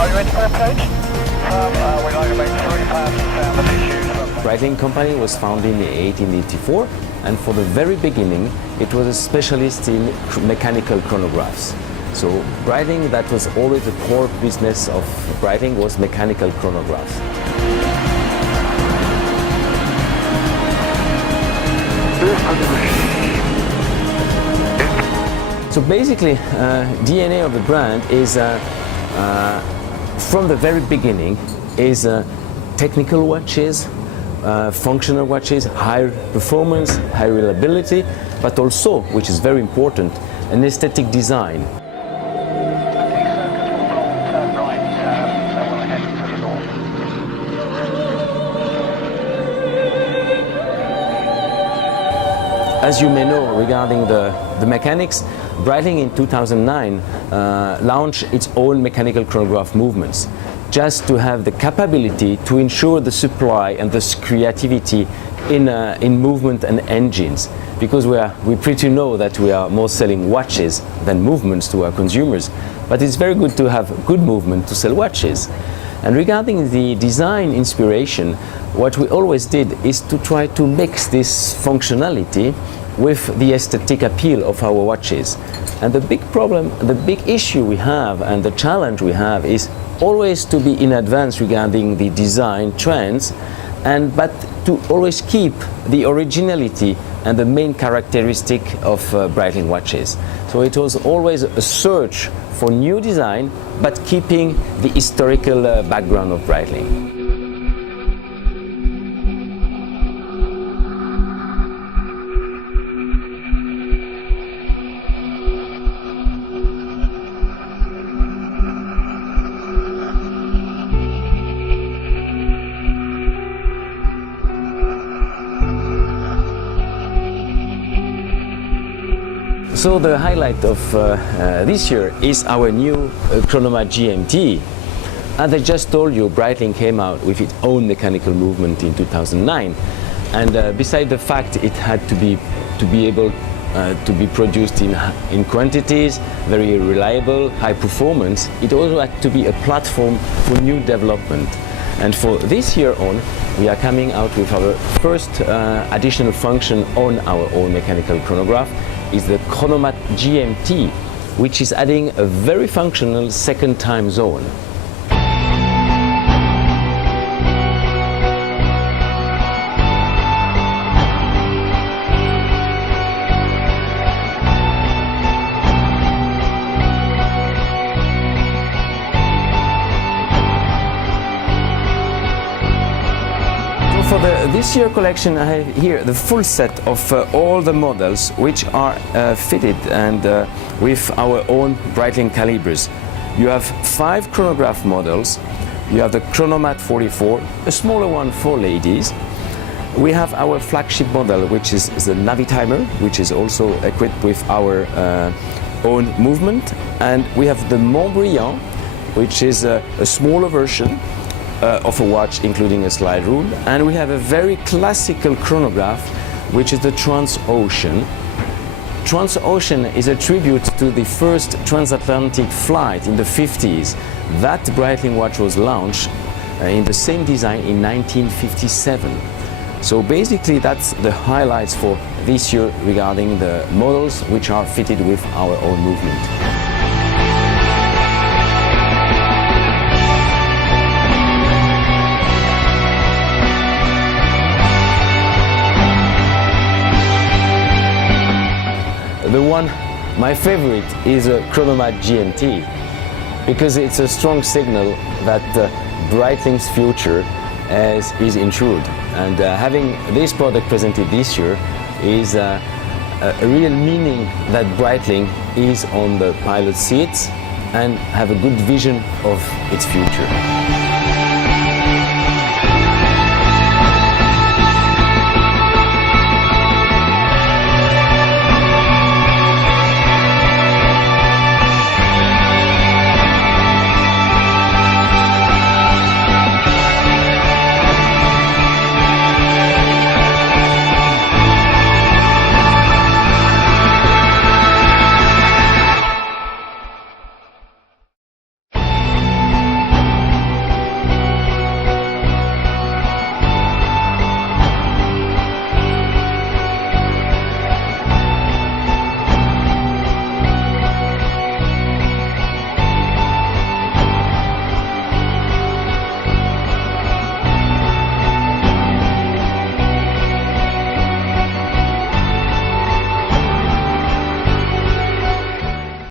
Are you ready for approach? We'd like to make 3 passes down the issues. BREITLING company was founded in 1884, and for the very beginning it was a specialist in mechanical chronographs. So BREITLING, that was always the core business of BREITLING, was mechanical chronographs. So basically, DNA of the brand is, from the very beginning, is technical watches, functional watches, high performance, high reliability, but also, which is very important, an aesthetic design. As you may know, regarding the mechanics, BREITLING in 2009 launched its own mechanical chronograph movements, just to have the capability to ensure the supply and the creativity in movement and engines, because we pretty know that we are more selling watches than movements to our consumers, but it's very good to have good movement to sell watches. And regarding the design inspiration, what we always did is to try to mix this functionality with the aesthetic appeal of our watches. And the big problem, the big issue we have and the challenge we have is always to be in advance regarding the design trends, but to always keep the originality and the main characteristic of BREITLING watches. So it was always a search for new design, but keeping the historical background of BREITLING. So the highlight of this year is our new Chronomat GMT. As I just told you, BREITLING came out with its own mechanical movement in 2009, and besides the fact it had to be able to be produced in quantities, very reliable, high performance, it also had to be a platform for new development. And for this year on, we are coming out with our first additional function on our own mechanical chronograph, is the Chronomat GMT, which is adding a very functional second time zone. For this year collection, I have here the full set of all the models which are fitted and with our own BREITLING calibers. You have 5 chronograph models. You have the Chronomat 44, a smaller one for ladies. We have our flagship model, which is the Navitimer, which is also equipped with our own movement. And we have the Montbrilliant, which is a smaller version of a watch including a slide rule, and we have a very classical chronograph, which is the Transocean. Transocean is a tribute to the first transatlantic flight in the 50s. That BREITLING watch was launched in the same design in 1957. So basically that's the highlights for this year regarding the models which are fitted with our own movement. My favorite is a Chronomat GMT, because it's a strong signal that BREITLING's future is insured. And having this product presented this year is a real meaning that BREITLING is on the pilot seats and have a good vision of its future.